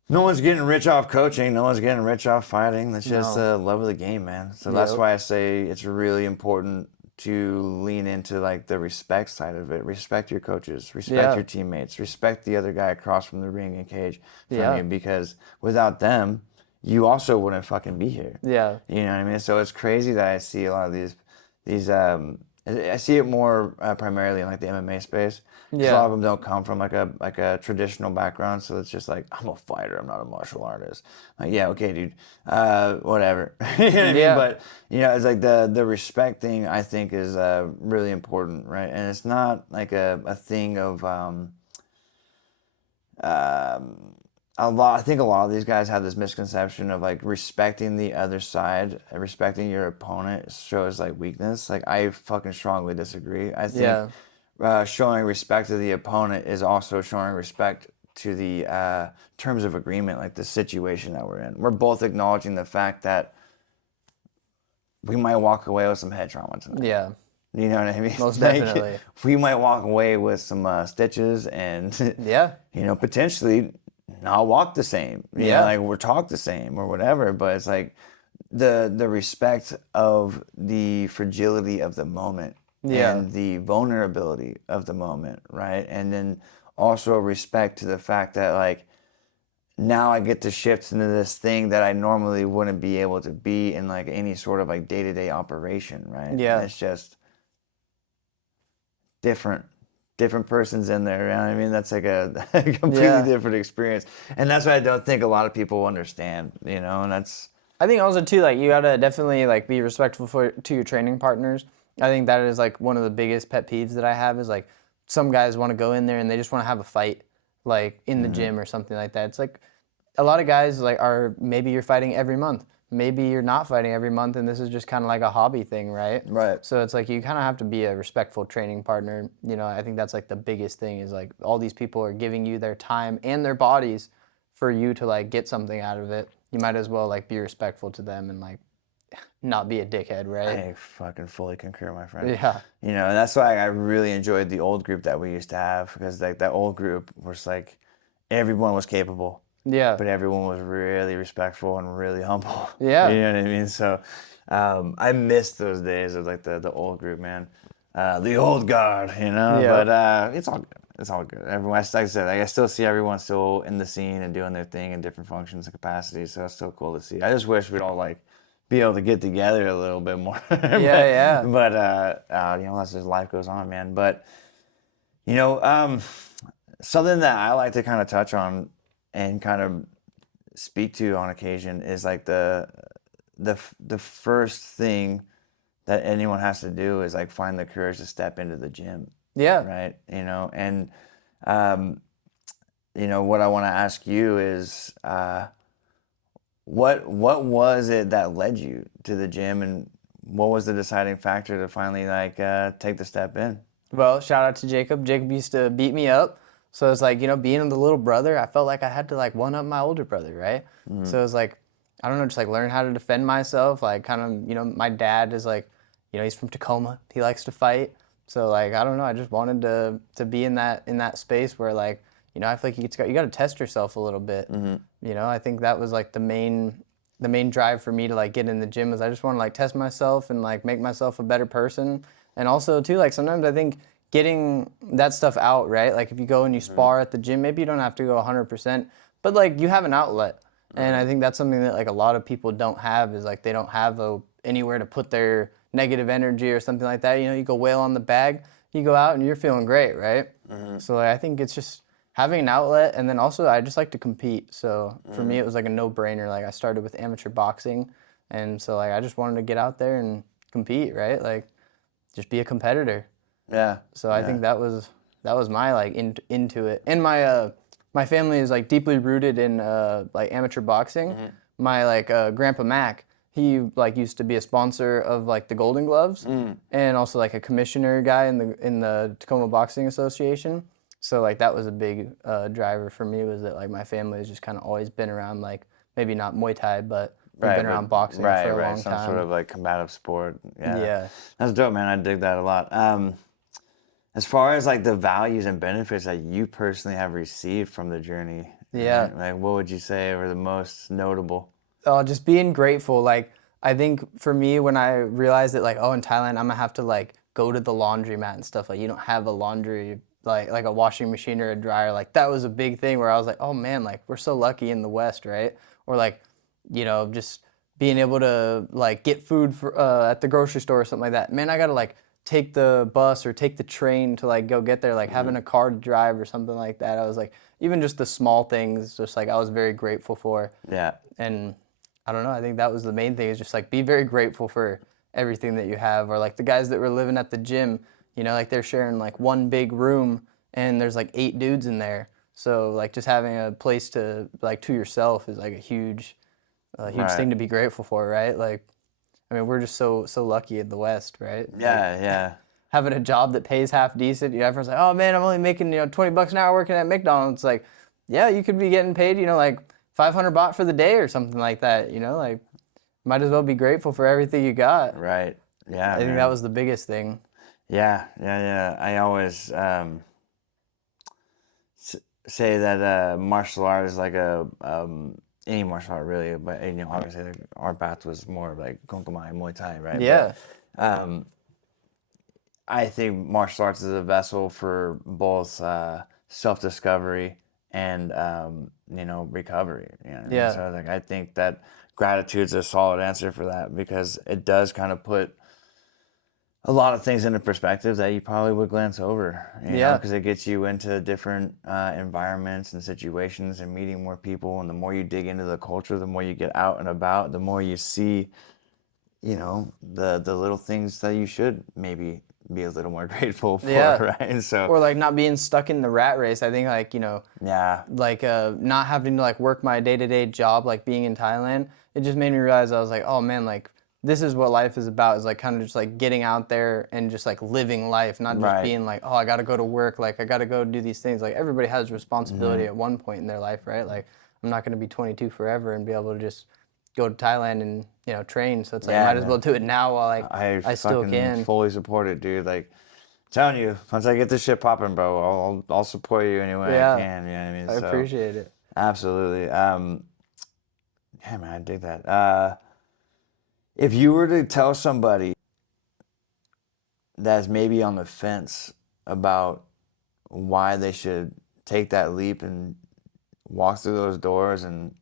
no one's getting rich off coaching. No one's getting rich off fighting. That's just the love of the game, man. So that's why I say it's really important to lean into like the respect side of it. Respect your coaches. Respect your teammates. Respect the other guy across from the ring and cage from you, because without them, you also wouldn't fucking be here. Yeah. You know what I mean? So it's crazy that I see a lot of these I see it more primarily in like the MMA space. 'Cause a lot of them don't come from like a traditional background, so it's just like I'm a fighter, I'm not a martial artist. Like yeah, okay, dude, whatever. You know what I mean? Yeah. But you know, it's like the respect thing I think is really important, right? And it's not like a thing of I think a lot of these guys have this misconception of like respecting the other side, respecting your opponent shows like weakness. Like I fucking strongly disagree. I think showing respect to the opponent is also showing respect to the terms of agreement, like the situation that we're in. We're both acknowledging the fact that we might walk away with some head trauma tonight. Yeah. You know what I mean? Most Like, definitely. we might walk away with some stitches and, Yeah. you know, potentially not walk the same. You know, like we're talk the same or whatever. But it's like the respect of the fragility of the moment and the vulnerability of the moment, right? And then also respect to the fact that like now I get to shift into this thing that I normally wouldn't be able to be in like any sort of like day-to-day operation, right? Yeah. And it's just different persons in there. You know what I mean? That's like a completely different experience. And that's what I don't think a lot of people understand, you know, and that's... I think also too, like you gotta definitely like be respectful to your training partners. I think that is like one of the biggest pet peeves that I have is like some guys want to go in there and they just want to have a fight like in the gym or something like that. It's like a lot of guys like are, maybe you're fighting every month. Maybe you're not fighting every month and this is just kind of like a hobby thing, right? Right. So it's like you kind of have to be a respectful training partner. You know, I think that's like the biggest thing is like all these people are giving you their time and their bodies for you to like get something out of it. You might as well like be respectful to them and like not be a dickhead, right? I fucking fully concur, my friend. Yeah. You know, and that's why I really enjoyed the old group that we used to have, because like that old group was like everyone was capable. Yeah. But everyone was really respectful and really humble. Yeah. You know what I mean? So I miss those days of like the old group, man. The old guard, you know? Yeah. But it's all good. It's all good. Everyone, like I said, like I still see everyone still in the scene and doing their thing in different functions and capacities. So it's still cool to see. I just wish we'd all like be able to get together a little bit more. But you know, that's just life goes on, man. But you know, something that I like to kind of touch on and kind of speak to on occasion is like the first thing that anyone has to do is like find the courage to step into the gym. Yeah. Right. You know, and you know, what I want to ask you is what was it that led you to the gym, and what was the deciding factor to finally like take the step in? Well, shout out to Jacob. Jacob used to beat me up. So it's like, you know, being the little brother, I felt like I had to like one up my older brother, right? So it's like, I don't know, just like learn how to defend myself. Like kind of, you know, my dad is like, you know, he's from Tacoma. He likes to fight. So like, I don't know, I just wanted to be in that space where like, you know, I feel like you got to test yourself a little bit. You know, I think that was like the main drive for me to like get in the gym was I just want to like test myself and like make myself a better person. And also too, like sometimes I think getting that stuff out, right? Like if you go and you spar at the gym, maybe you don't have to go 100%, but like you have an outlet. And I think that's something that like a lot of people don't have is like they don't have anywhere to put their negative energy or something like that. You know, you go whale on the bag, you go out and you're feeling great, right? So like, I think it's just having an outlet, and then also I just like to compete. So for me, it was like a no-brainer. Like I started with amateur boxing, and so like I just wanted to get out there and compete, right? Like just be a competitor. Yeah. So I think that was my like into it, and my family is like deeply rooted in like amateur boxing. My like grandpa Mac, he like used to be a sponsor of like the Golden Gloves, and also like a commissioner guy in the Tacoma Boxing Association. So like that was a big driver for me, was that like my family has just kind of always been around, like maybe not Muay Thai, but we've been around boxing for a long some time. sort of like combative sport. Yeah. That's dope, man. I dig that a lot. As far as like the values and benefits that you personally have received from the journey, like what would you say were the most notable? Just being grateful. Like I think for me, when I realized that like, oh, in Thailand, I'm gonna have to like go to the laundromat and stuff. Like you don't have a laundry, like a washing machine or a dryer. Like that was a big thing where I was like, oh man, like we're so lucky in the West, right? Or like, you know, just being able to like get food for, at the grocery store or something like that. Man, I gotta like take the bus or take the train to like go get there, like having a car to drive or something like that. I was like, even just the small things, just like I was very grateful for. Yeah. And I don't know, I think that was the main thing, is just like be very grateful for everything that you have. Or like the guys that were living at the gym, you know, like they're sharing like one big room and there's like 8 dudes in there. So like just having a place to like to yourself is like a huge Right. thing to be grateful for, right? Like, I mean, we're just so lucky in the West, right? Yeah, Like, yeah. having a job that pays half decent, you know, everyone's like, oh man, I'm only making, you know, $20 an hour working at McDonald's. It's like, yeah, you could be getting paid, you know, like 500 baht for the day or something like that, you know, like might as well be grateful for everything you got. Right. Yeah, I think man. that was the biggest thing. Yeah, yeah, yeah. I always say that martial art is like a any martial art really, but you know, obviously like, our path was more like Kung Fu Muay Thai, right? Yeah. But, I think martial arts is a vessel for both self-discovery and you know, recovery. You know what I mean? Yeah. So like I think that gratitude's a solid answer for that, because it does kind of put a lot of things into perspective that you probably would glance over, you know, Yeah. because it gets you into different environments and situations and meeting more people. And the more you dig into the culture, the more you get out and about, the more you see, you know, the little things that you should maybe be a little more grateful for, Yeah. right? And so, Or like not being stuck in the rat race. I think like, you know, yeah, like not having to like work my day-to-day job, like being in Thailand, it just made me realize, I was like, oh man, like this is what life is about, is like kind of just like getting out there and just like living life, not just Right. being like, oh, I got to go to work, like I got to go do these things. Like everybody has responsibility at one point in their life, right? Like I'm not going to be 22 forever and be able to just go to Thailand and, you know, train. So it's like, Yeah, I might as man. well do it now while like I still fucking can. fully support it, dude. Like, telling you, once I get this shit popping, bro, I'll support you any way Yeah. I can. You know what I mean? I So, appreciate it. absolutely. Yeah, man, I dig that. If you were to tell somebody that's maybe on the fence about why they should take that leap and walk through those doors and,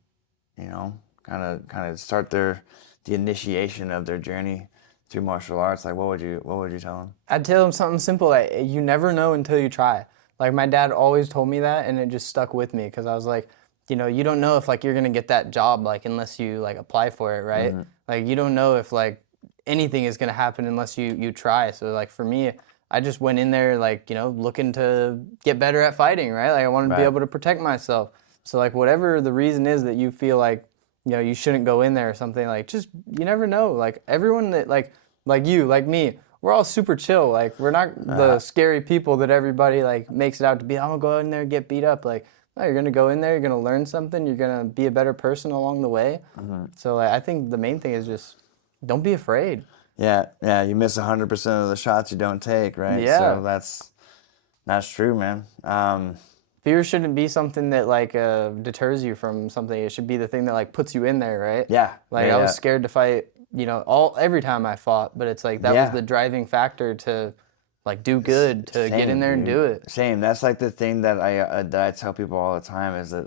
you know, kind of start the initiation of their journey through martial arts, like what would you tell them? I'd tell them something simple, like you never know until you try. Like my dad always told me that, and it just stuck with me, because I was like, you know, you don't know if like you're gonna get that job like unless you like apply for it, right? Like you don't know if like anything is gonna happen unless you try. So like for me, I just went in there like, you know, looking to get better at fighting, right? Like I wanted to be Right. able to protect myself. So like whatever the reason is that you feel like, you know, you shouldn't go in there or something, like just you never know. Like everyone that like you, like me, we're all super chill. Like we're not the scary people that everybody like makes it out to be. I'm gonna go in there and get beat up. Like no, you're gonna go in there, you're gonna learn something, you're gonna be a better person along the way. So like, I think the main thing is just don't be afraid. Yeah, yeah, you miss 100% of the shots you don't take, right? Yeah. So that's true, man. Fear shouldn't be something that like deters you from something. It should be the thing that like puts you in there, right? Yeah, Like yeah, I was yeah. scared to fight, you know, every time I fought, but it's like that was Yeah. the driving factor to like do good, to get in Same, there and dude. do it. Same. That's like the thing that I tell people all the time is that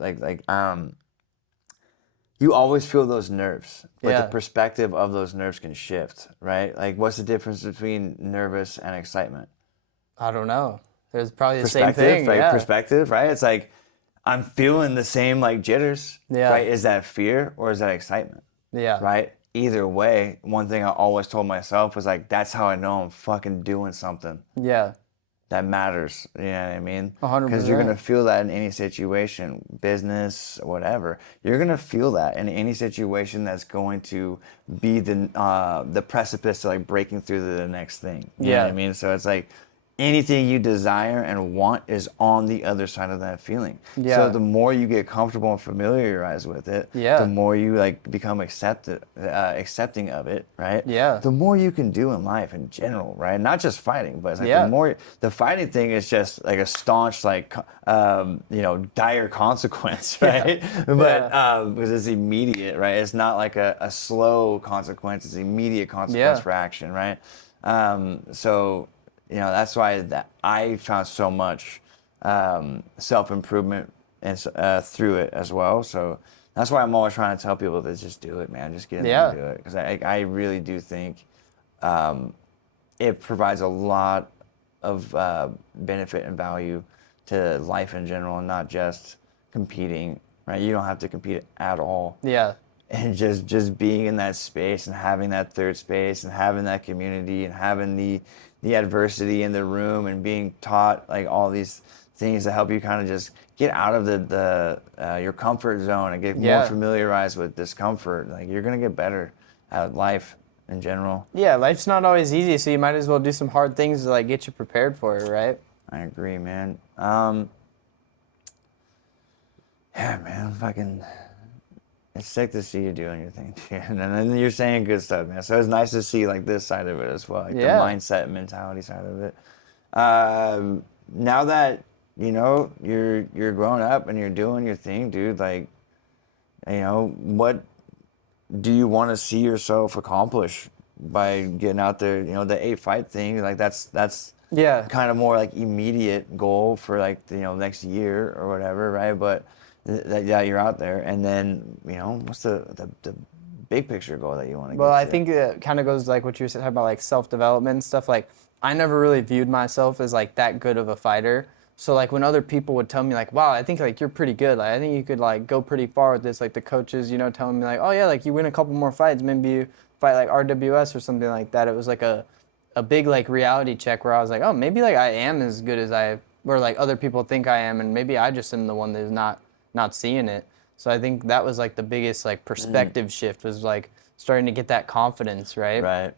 you always feel those nerves, but Yeah. the perspective of those nerves can shift, right? Like, what's the difference between nervous and excitement? I don't know. There's probably the same Perspective, thing. right? Yeah. Perspective, right? It's like I'm feeling the same like jitters, Yeah. right? Is that fear or is that excitement, Yeah. right? Either way, one thing I always told myself was like, that's how I know I'm fucking doing something Yeah. that matters. You know what I mean? 100%. Because you're gonna feel that in any situation, business, whatever. You're gonna feel that in any situation that's going to be the precipice to like breaking through to the next thing. You know what I Yeah. mean? So it's like anything you desire and want is on the other side of that feeling. Yeah. So the more you get comfortable and familiarized with it, Yeah. the more you like become accepting of it, right? Yeah. The more you can do in life in general, right? Not just fighting, but it's like Yeah. the fighting thing is just like a staunch, like you know, dire consequence, right? But because it's immediate, right? It's not like a slow consequence; it's immediate consequence Yeah. for action, right? So you know, that's why that I found so much self improvement and through it as well. So that's why I'm always trying to tell people to just do it, man. Just get in there and do it, because I really do think it provides a lot of benefit and value to life in general, and not just competing, right? You don't have to compete at all. Yeah. And just being in that space and having that third space and having that community and having the adversity in the room and being taught like all these things to help you kind of just get out of the your comfort zone and get more familiarized with discomfort. Like, you're gonna get better at life in general. Yeah, life's not always easy, so you might as well do some hard things to like get you prepared for it, right? I agree, man. Yeah, man, fucking, it's sick to see you doing your thing, too. And then you're saying good stuff, man. So it's nice to see like this side of it as well, like the mindset and mentality side of it. Now that you know you're growing up and you're doing your thing, dude, like, you know, what do you want to see yourself accomplish by getting out there? You know, the 8-fight thing, like that's kind of more like immediate goal for like, you know, next year or whatever, right? But yeah, you're out there, and then, you know, what's the big picture goal that you want to get Well, I to? think it kind of goes like what you were talking about, like self-development and stuff. Like, I never really viewed myself as like that good of a fighter. So like when other people would tell me like, wow, I think like you're pretty good. Like, I think you could like go pretty far with this. Like the coaches, you know, telling me like, oh yeah, like you win a couple more fights, maybe you fight like RWS or something like that. It was like a big like reality check where I was like, oh, maybe like I am as good as or like other people think I am, and maybe I just am the one that is not seeing it. So I think that was like the biggest like perspective shift, was like starting to get that confidence, right? Right.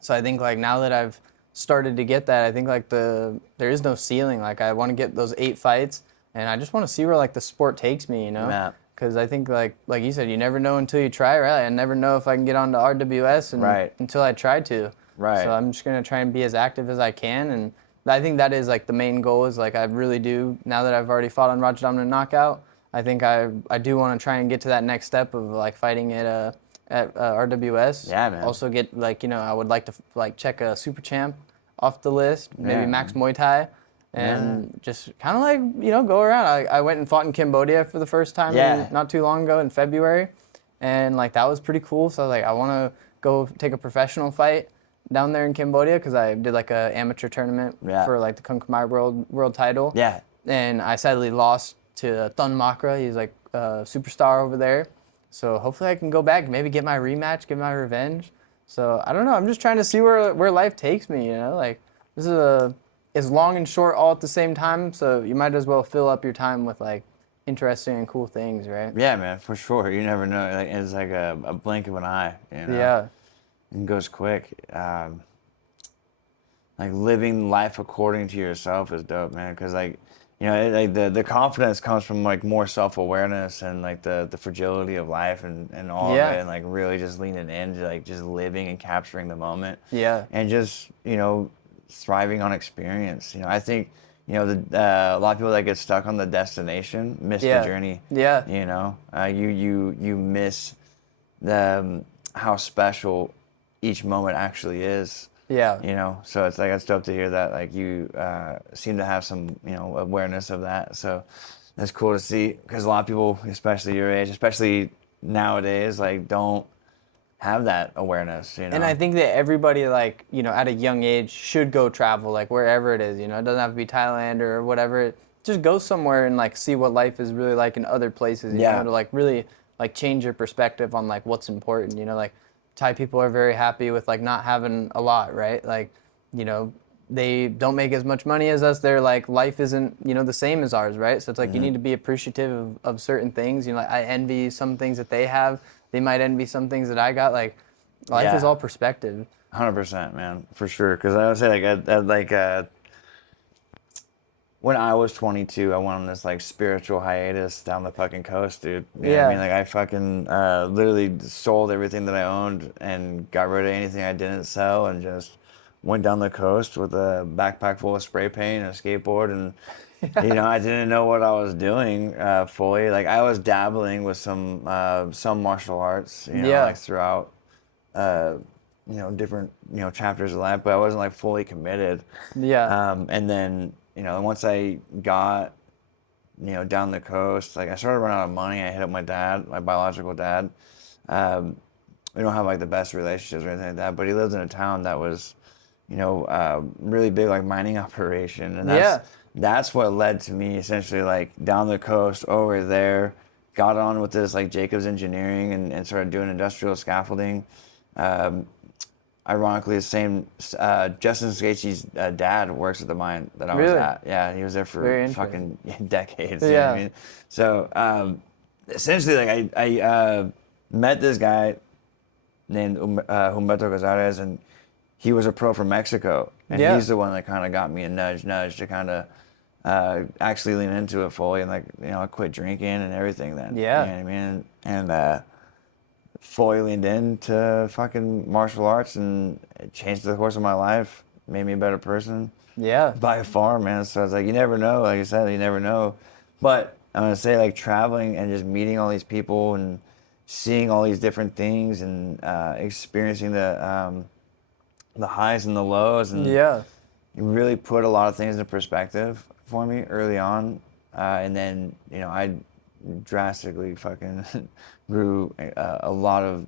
So I think like now that I've started to get that, I think like there is no ceiling. Like, I want to get those 8 fights, and I just want to see where like the sport takes me, you know? Yeah. Because I think like you said, you never know until you try, right? I never know if I can get onto RWS until I try to. Right. So I'm just gonna try and be as active as I can, and I think that is like the main goal. Is like I really do, now that I've already fought on RAJADAMNERN knockout, I think I do want to try and get to that next step of like fighting at RWS. Yeah, man. Also get like, you know, I would like to like check a super champ off the list, maybe Yeah, max Muay Thai, and just kind of like, you know, go around. I went and fought in Cambodia for the first time not too long ago in February, and like that was pretty cool. So I was like, I want to go take a professional fight down there in Cambodia, because I did like a amateur tournament for like the Kung Khmer world title. Yeah. And I sadly lost to Thun Makra. He's like a superstar over there. So hopefully I can go back, maybe get my rematch, get my revenge. So I don't know. I'm just trying to see where life takes me, you know? Like, this is it's long and short all at the same time. So you might as well fill up your time with like interesting and cool things, right? Yeah, man, for sure. You never know. Like, it's like a blink of an eye, you know? Yeah. It goes quick. Like, living life according to yourself is dope, man. Because, like, you know, like the confidence comes from like more self-awareness and like the fragility of life and all of it, and like really just leaning into like just living and capturing the moment. Yeah. And just, you know, thriving on experience. You know, I think, you know, a lot of people that get stuck on the destination miss the journey. Yeah. You know, you miss how special each moment actually is. Yeah. You know, so it's like, it's dope to hear that like you seem to have some, you know, awareness of that. So that's cool to see, because a lot of people, especially your age, especially nowadays, like don't have that awareness, you know. And I think that everybody, like, you know, at a young age should go travel, like wherever it is, you know. It doesn't have to be Thailand or whatever. Just go somewhere and like see what life is really like in other places, you know, to like really like change your perspective on like what's important, you know. Like, Thai people are very happy with like not having a lot, right? Like, you know, they don't make as much money as us. They're like, life isn't, you know, the same as ours, right? So it's like you need to be appreciative of certain things. You know, like I envy some things that they have. They might envy some things that I got. Like, life is all perspective. 100%, man, for sure. Because I would say like when I was 22, I went on this like spiritual hiatus down the fucking coast, dude. You know what I mean? Like, I fucking literally sold everything that I owned and got rid of anything I didn't sell, and just went down the coast with a backpack full of spray paint and a skateboard, and you know, I didn't know what I was doing fully. Like, I was dabbling with some martial arts, you know, like throughout you know, different, you know, chapters of life, but I wasn't like fully committed. And then, you know, once I got, you know, down the coast, like I started running out of money. I hit up my dad, my biological dad. We don't have like the best relationships or anything like that, but he lived in a town that was, really big like mining operation, and Yeah. that's what led to me essentially like down the coast over there, got on with this like Jacobs Engineering and started doing industrial scaffolding. Um, Ironically, the same Justin Sketchy's dad works at the mine that I was Really? at. Yeah, he was there Very for interesting. fucking decades. You know what I Yeah. mean? So essentially, like I met this guy named Humberto Cazares, and he was a pro from Mexico, and Yeah. he's the one that kind of got me a nudge to kind of actually lean into it fully, and like I quit drinking and everything then. Yeah. You know what I mean? And fully leaned into fucking martial arts, and it changed the course of my life, made me a better person Yeah. by far, man. So it's like, you never know, like I said, you never know. But I'm gonna say, like, traveling and just meeting all these people and seeing all these different things and experiencing the highs and the lows, and Yeah. it really put a lot of things into perspective for me early on. And then I drastically fucking grew a lot of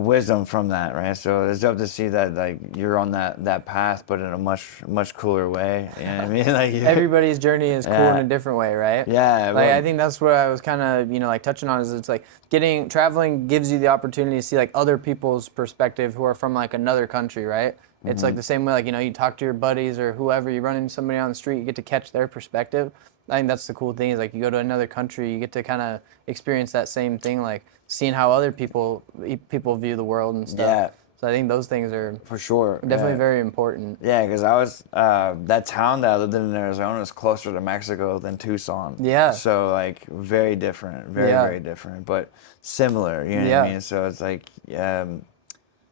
wisdom from that, right? So it's dope to see that like you're on that path, but in a much cooler way. You know what I mean? Like Everybody's journey is cool in Yeah. a different way, right? Yeah, Like well- I think that's what I was kind of like touching on is it's like traveling gives you the opportunity to see like other people's perspective who are from like another country, right? It's like the same way like you talk to your buddies or whoever, you run into somebody on the street, you get to catch their perspective. I think that's the cool thing is like you go to another country, you get to kind of experience that same thing, like seeing how other people view the world and stuff. Yeah. So I think those things are for sure. definitely Yeah. very important. Yeah, because I was that town that I lived in Arizona is closer to Mexico than Tucson. Yeah. So like very different, very different, but similar. You know what Yeah. I mean? So it's like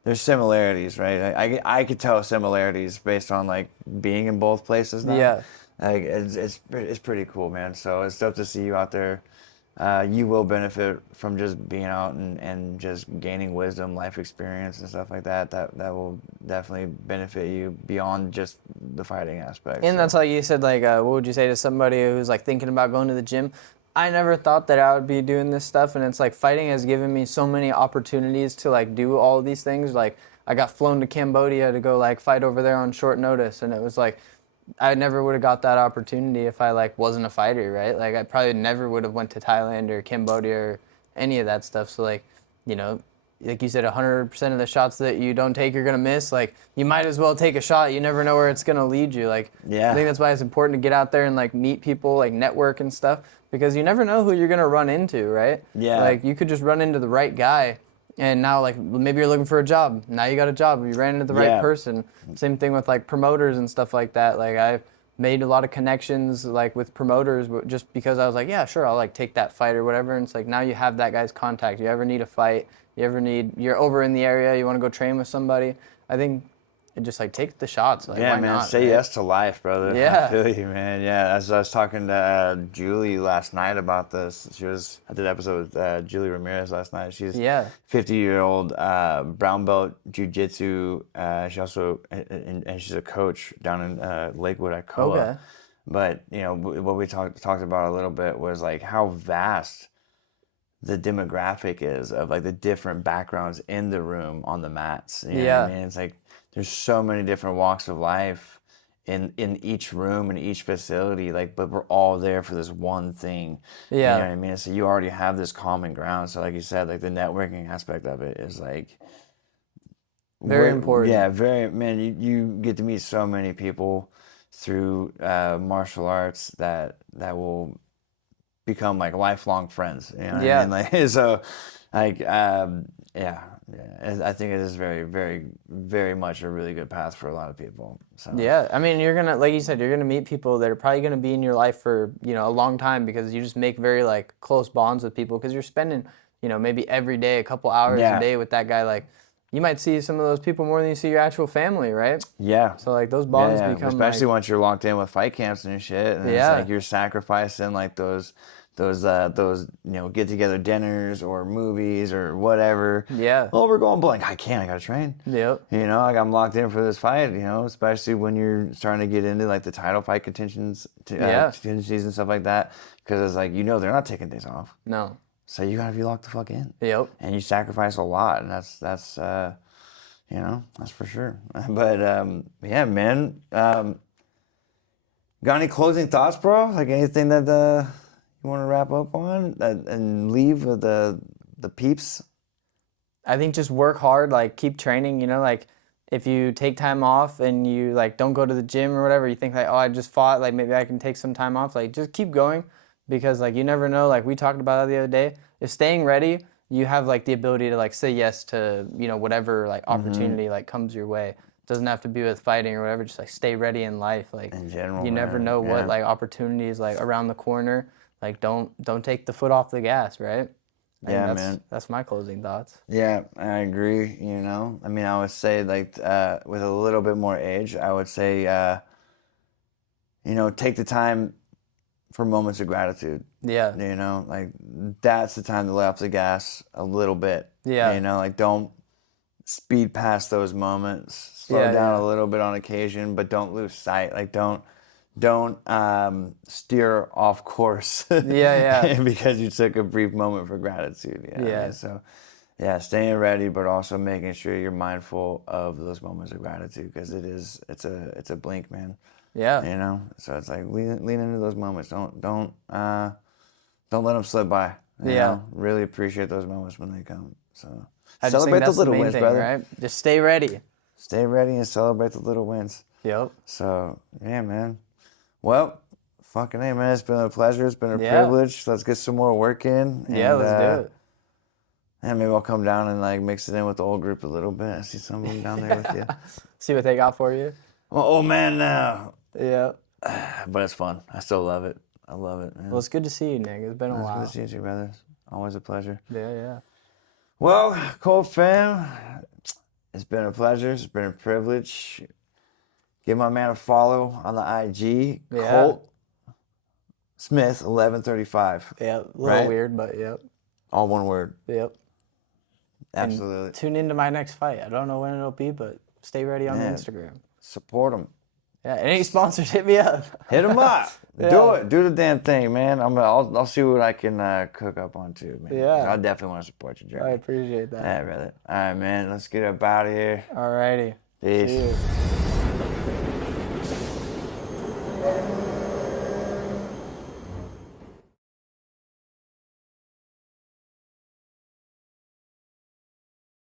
there's similarities, right? I could tell similarities based on like being in both places now. Yeah. Like it's pretty cool, man. So it's dope to see you out there. You will benefit from just being out and just gaining wisdom, life experience, and stuff like that. That will definitely benefit you beyond just the fighting aspect. And that's like you said, like, what would you say to somebody who's like thinking about going to the gym? I never thought that I would be doing this stuff, and it's like fighting has given me so many opportunities to like do all of these things. Like I got flown to Cambodia to go like fight over there on short notice, and it was like I never would have got that opportunity if I like wasn't a fighter, right? Like I probably never would have went to Thailand or Cambodia or any of that stuff. So like, like you said, 100% of the shots that you don't take, you're gonna miss. Like you might as well take a shot. You never know where it's gonna lead you. Like Yeah. I think that's why it's important to get out there and like meet people, like network and stuff, because you never know who you're gonna run into, right? Yeah. Like you could just run into the right guy, and now like maybe you're looking for a job. Now you got a job. You ran into the right Yeah. person. Same thing with like promoters and stuff like that. Like I've made a lot of connections like with promoters just because I was like, yeah, sure, I'll like take that fight or whatever. And it's like now you have that guy's contact. You ever need a fight? You're over in the area, you want to go train with somebody. I think it just like take the shots. Like, Yeah, why man, not, say right? yes to life, brother. Yeah. I feel you, man. Yeah, as I was talking to Julie last night about this. I did an episode with Julie Ramirez last night. She's Yeah. 50-year-old brown belt jiu-jitsu. She also and she's a coach down in Lakewood at Koa. Okay. But what we talked about a little bit was like how vast the demographic is of like the different backgrounds in the room on the mats. You know Yeah. what I mean? It's like there's so many different walks of life in each room and each facility, like, but we're all there for this one thing. Yeah. You know what I mean? So you already have this common ground. So like you said, like the networking aspect of it is like Very important. Yeah, very, man, you get to meet so many people through martial arts that will become like lifelong friends. You know what I mean? Like so, like yeah, I think it is very, very, very much a really good path for a lot of people. So Yeah, I mean, you're gonna, like you said, you're gonna meet people that are probably gonna be in your life for a long time because you just make very like close bonds with people because you're spending maybe every day a couple hours Yeah. a day with that guy. Like you might see some of those people more than you see your actual family, right? Yeah. So like those bonds Yeah, become especially like, once you're locked in with fight camps and shit, and Yeah. it's like you're sacrificing like those get together dinners or movies or whatever. Yeah. Oh, we're going blank. I gotta train. Yep. Like I'm locked in for this fight. Especially when you're starting to get into like the title fight contingencies and stuff like that, because it's like they're not taking days off, No. so you gotta be locked the fuck in. Yep. And you sacrifice a lot, and that's You know, that's for sure. But yeah, man. Got any closing thoughts, bro? Like anything that you want to wrap up on and leave with the peeps? I think just work hard, like keep training, you know, like if you take time off and you like don't go to the gym or whatever, you think like, oh, I just fought, like maybe I can take some time off, like just keep going because like you never know, like we talked about it the other day, if staying ready, you have like the ability to like say yes to, you know, whatever like opportunity like comes your way. It doesn't have to be with fighting or whatever, just like stay ready in life. Like In general, you never man. know what Yeah. like opportunities like around the corner. Like don't take the foot off the gas, right? I think Yeah, man. that's my closing thoughts. Yeah, I agree. You know, I mean, I would say like with a little bit more age, I would say, you know, take the time for moments of gratitude. Yeah. You know, like that's the time to let off the gas a little bit. Yeah. You know, like don't speed past those moments. Slow Yeah, down yeah. a little bit on occasion, but don't lose sight. Like don't steer off course. Yeah. because you took a brief moment for gratitude. You know what I Yeah. mean? So yeah, staying ready, but also making sure you're mindful of those moments of gratitude because it's a blink, man. Yeah. You know, so it's like lean into those moments. Don't let them slip by. You Yeah. know? Really appreciate those moments when they come. So I just celebrate think the that's the little main wins, thing, brother. right? Just stay ready. Stay ready and celebrate the little wins. Yep. So yeah, man. Well, fucking hey, man. It's been a pleasure. It's been a Yeah. privilege. Let's get some more work in. Yeah, And, let's do it. and maybe I'll come down and like mix it in with the old group a little bit. I see some of them down there with you. See what they got for you. Well, old man now. Yeah. But it's fun. I still love it. I love it, man. Well, it's good to see you, Nick. It's been a It's while. good to see you, brother. Always a pleasure. Yeah. Well, Colt fam, it's been a pleasure. It's been a privilege. Give my man a follow on the IG. Yeah. Colt Smith 1135. Yeah. A little Right? weird, but yep. All one word. Yep. And Absolutely. tune into my next fight. I don't know when it'll be, but stay ready on the Man. Instagram. Support them. Yeah. Any sponsors, hit me up. Hit them up. Do Yeah. it. Do the damn thing, man. I'll see what I can cook up on too, man. Yeah. I definitely want to support your journey. I appreciate that. Yeah, brother. All right, man. Let's get up out of here. Alrighty. Peace. See you.